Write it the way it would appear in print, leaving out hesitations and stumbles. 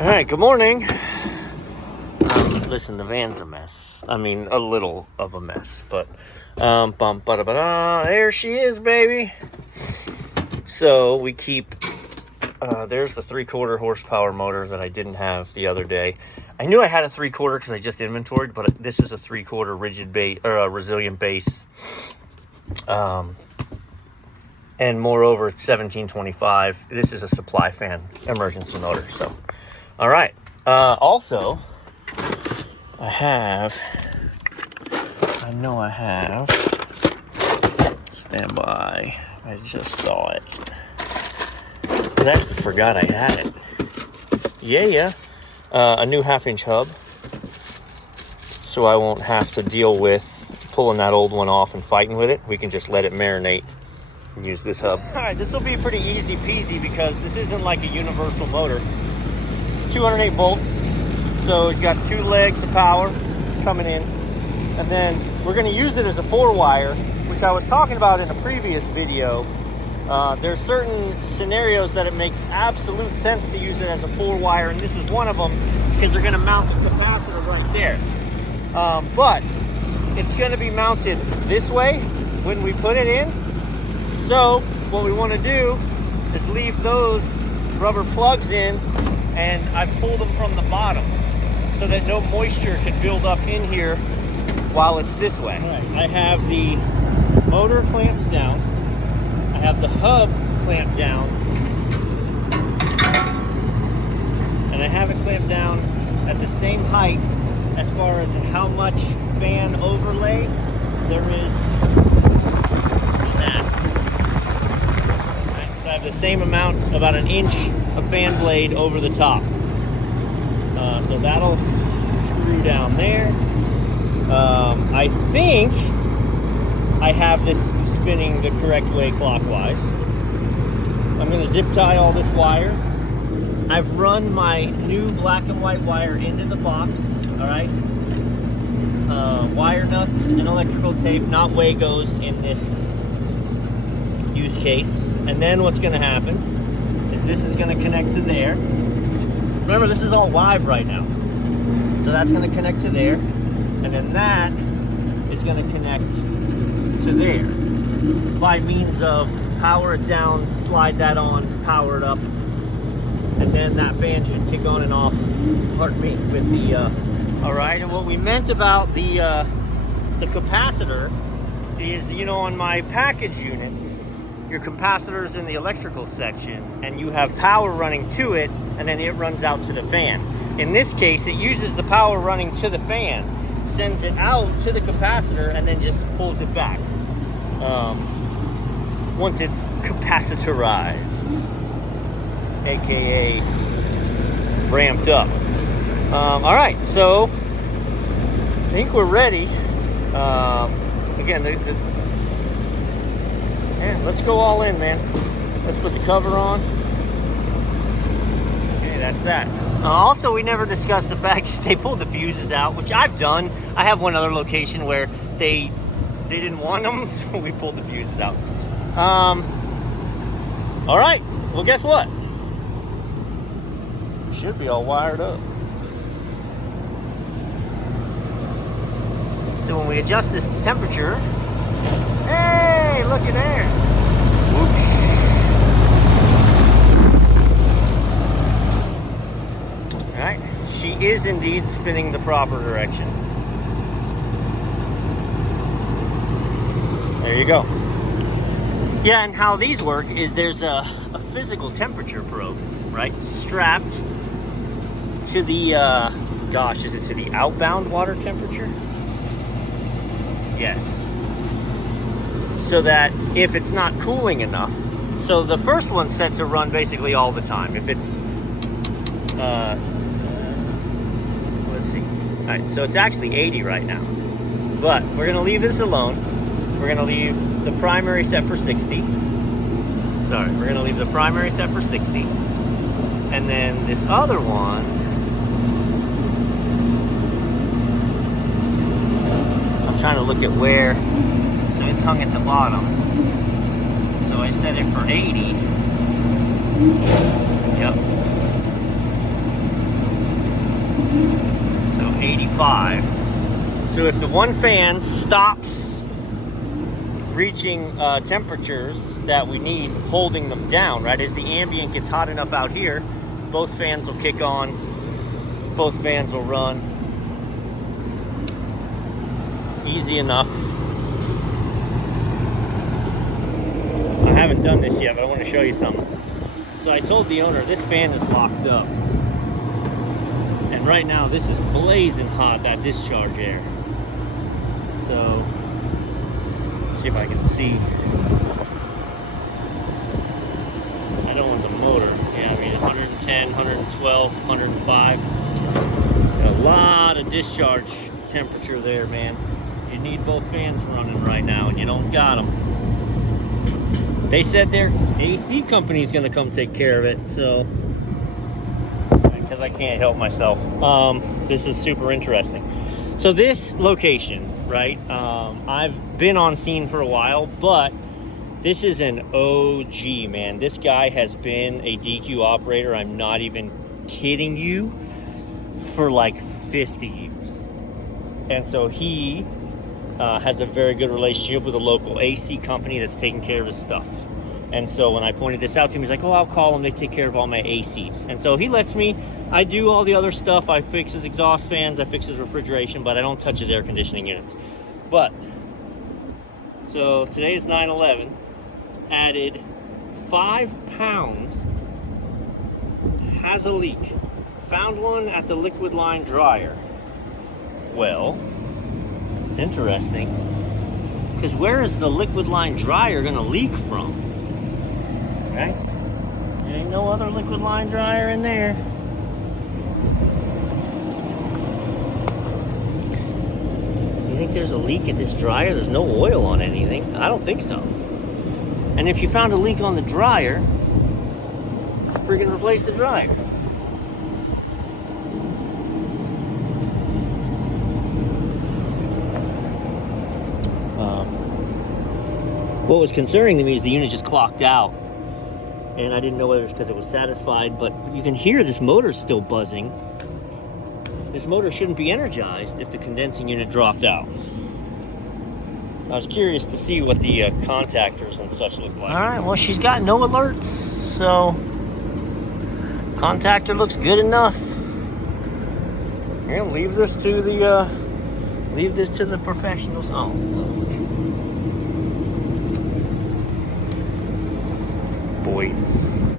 All right, good morning. Listen, the van's a mess. I mean, a little of a mess, but there she is, baby. So we keep, there's the 3/4 horsepower motor that I didn't have the other day. I knew I had a 3/4 because I just inventoried, but this is a 3/4 rigid base, or a resilient base. And moreover, it's 1725. This is a supply fan emergency motor. So, all right. Also, I know I have, stand by, I just saw it. I actually forgot I had it. Yeah. A new 1/2-inch hub. So I won't have to deal with pulling that old one off and fighting with it. We can just let it marinate and use this hub. All right, this will be pretty easy peasy because this isn't like a universal motor. It's 208 volts. So it's got 2 legs of power coming in. And then we're gonna use it as a 4-wire, which I was talking about in a previous video. There's certain scenarios that it makes absolute sense to use it as a 4-wire, and this is one of them because they're gonna mount the capacitor right there. But it's gonna be mounted this way when we put it in. So what we wanna do is leave those rubber plugs in, and I pull them from the bottom so that no moisture can build up in here while it's this way. All right, I have the motor clamped down. I have the hub clamped down. And I have it clamped down at the same height as far as how much fan overlay there is on that. All right, so I have the same amount, about 1 inch of fan blade over the top. So that'll screw down there. I think I have this spinning the correct way clockwise. I'm going to zip tie all this wires. I've run my new black and white wire into the box, all right? Wire nuts and electrical tape, not Wagos in this use case. And then what's going to happen is this is going to connect to there. Remember, this is all live right now. So that's going to connect to there. And then that is going to connect to there by means of power it down, slide that on, power it up, and then that fan should kick on and off, pardon me, with the, all right. And what we meant about the capacitor is, you know, on my package units, your capacitor is in the electrical section and you have power running to it and then it runs out to the fan. In this case, it uses the power running to the fan, sends it out to the capacitor, and then just pulls it back once it's capacitorized, aka ramped up. All right, so I think we're ready. Again, yeah, let's go all in, man. Let's put the cover on. Okay, that's that. Also, we never discussed the fact that they pulled the fuses out, which I've done. I have one other location where they didn't want them, so we pulled the fuses out. All right, well, guess what? Should be all wired up. So when we adjust this temperature, hey, look at there. Whoosh. All right, she is indeed spinning the proper direction. There you go. Yeah, and how these work is there's a physical temperature probe, right, strapped to the, gosh, is it to the outbound water temperature? Yes. So that if it's not cooling enough, so the first one's set to run basically all the time. If it's, let's see. All right, so it's actually 80 right now, but we're gonna leave this alone. We're gonna leave the primary set for 60. Sorry, we're gonna leave the primary set for 60. And then this other one, I'm trying to look at where, so it's hung at the bottom. So I set it for 80. Yep. So 85. So if the one fan stops reaching temperatures that we need, holding them down, right? As the ambient gets hot enough out here, both fans will kick on, both fans will run. Easy enough. I haven't done this yet, but I want to show you something. So I told the owner this fan is locked up. And right now this is blazing hot, that discharge air. So, see if I can see. I don't want the motor. Yeah, I mean 110, 112, 105. Got a lot of discharge temperature there, man. You need both fans running right now, and you don't got them. They said their AC company is going to come take care of it, so because I can't help myself. This is super interesting. So this location, right? I've been on scene for a while, but this is an OG, man. This guy has been a DQ operator, I'm not even kidding you, for like 50 years. And so he has a very good relationship with a local AC company that's taking care of his stuff. And so when I pointed this out to him, he's like, oh, I'll call them. They take care of all my ACs. And so he lets me. I do all the other stuff. I fix his exhaust fans. I fix his refrigeration, but I don't touch his air conditioning units. But, so today is 9/11. Added 5 pounds. Has a leak. Found one at the liquid line dryer. Well, it's interesting, because where is the liquid line dryer gonna leak from? Right? There ain't no other liquid line dryer in there. You think there's a leak at this dryer? There's no oil on anything. I don't think so. And if you found a leak on the dryer, freaking replace the dryer. What was concerning to me is the unit just clocked out, and I didn't know whether it's because it was satisfied, but you can hear this motor's still buzzing. This motor shouldn't be energized if the condensing unit dropped out. I was curious to see what the contactors and such look like. All right, well, she's got no alerts, so contactor looks good enough. And leave this to the professionals. Oh. Boys.